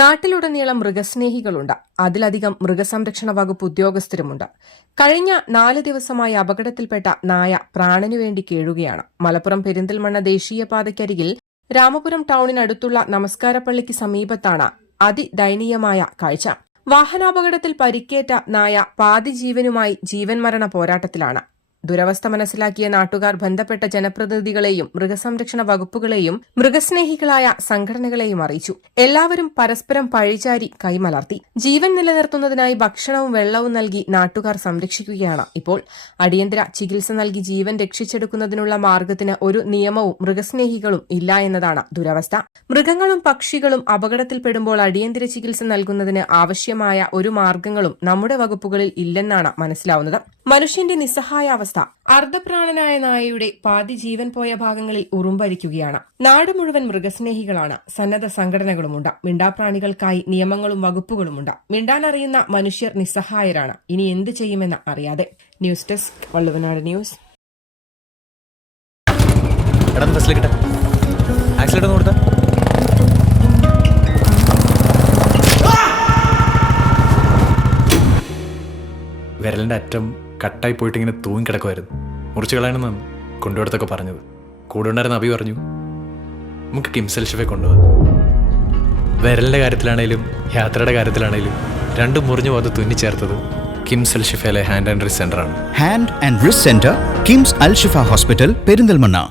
നാട്ടിലുടനീളം മൃഗസ്നേഹികളുണ്ട്. അതിലധികം മൃഗസംരക്ഷണ വകുപ്പ് ഉദ്യോഗസ്ഥരുമുണ്ട്. കഴിഞ്ഞ നാല് ദിവസമായി അപകടത്തിൽപ്പെട്ട നായ പ്രാണനുവേണ്ടി കേഴുകയാണ്. മലപ്പുറം പെരിന്തൽമണ്ണ ദേശീയപാതയ്ക്കരികിൽ രാമപുരം ടൌണിനടുത്തുള്ള നമസ്കാരപ്പള്ളിക്ക് സമീപത്താണ് അതിദയനീയമായ കാഴ്ച. വാഹനാപകടത്തിൽ പരിക്കേറ്റ നായ പാതിജീവനുമായി ജീവൻ മരണ പോരാട്ടത്തിലാണ്. ദുരവസ്ഥ മനസ്സിലാക്കിയ നാട്ടുകാർ ബന്ധപ്പെട്ട ജനപ്രതിനിധികളെയും മൃഗസംരക്ഷണ വകുപ്പുകളെയും മൃഗസ്നേഹികളായ സംഘടനകളെയും അറിയിച്ചു. എല്ലാവരും പരസ്പരം പഴിചാരി കൈമലർത്തി. ജീവൻ നിലനിർത്തുന്നതിനായി ഭക്ഷണവും വെള്ളവും നൽകി നാട്ടുകാർ സംരക്ഷിക്കുകയാണ് ഇപ്പോൾ. അടിയന്തര ചികിത്സ നൽകി ജീവൻ രക്ഷിച്ചെടുക്കുന്നതിനുള്ള മാർഗത്തിന് ഒരു നിയമവും മൃഗസ്നേഹികളും ഇല്ല എന്നതാണ് ദുരവസ്ഥ. മൃഗങ്ങളും പക്ഷികളും അപകടത്തിൽപ്പെടുമ്പോൾ അടിയന്തര ചികിത്സ നൽകുന്നതിന് ആവശ്യമായ ഒരു മാർഗങ്ങളും നമ്മുടെ വകുപ്പുകളിൽ ഇല്ലെന്നാണ് മനസ്സിലാവുന്നത്. മനുഷ്യന്റെ നിസ്സഹായാവസ്ഥ. അർദ്ധപ്രാണനായ നായയുടെ പാതി ജീവൻ പോയ ഭാഗങ്ങളിൽ ഉറുമ്പരിക്കുകയാണ് നാട് മുഴുവൻ മൃഗസ്നേഹികളാണ്. സന്നദ്ധ സംഘടനകളുമുണ്ട്. മിണ്ടാപ്രാണികൾക്കായി നിയമങ്ങളും വകുപ്പുകളുമുണ്ട്. മിണ്ടാനറിയുന്ന മനുഷ്യർ നിസ്സഹായരാണ്. ഇനി എന്ത് ചെയ്യുമെന്ന് അറിയാതെ. News desk Valluvanad news. Accident ഒന്ന് കൊടുത്താ. വിരലിന്റെ അറ്റം കട്ടായി പോയിട്ട് ഇങ്ങനെ തൂങ്ങി കിടക്കുമായിരുന്നു മുറിച്ച് കളയണമെന്നാണ് കൊണ്ടുപോടത്തൊക്കെ പറഞ്ഞത്. കൂടെ ഉണ്ടായിരുന്ന അഭി പറഞ്ഞു നമുക്ക് കിംസൽ കൊണ്ടുപോകാം. വിരലിന്റെ കാര്യത്തിലാണേലും യാത്രയുടെ കാര്യത്തിലാണേലും രണ്ടും മുറിഞ്ഞു പോകാതെ തുന്നിച്ചേർത്തത് കിംസൽ ഷിഫയിലെ hand and wrist സെന്ററാണ് hand and wrist centre KIMS Al Shifa hospital Perinthalmanna.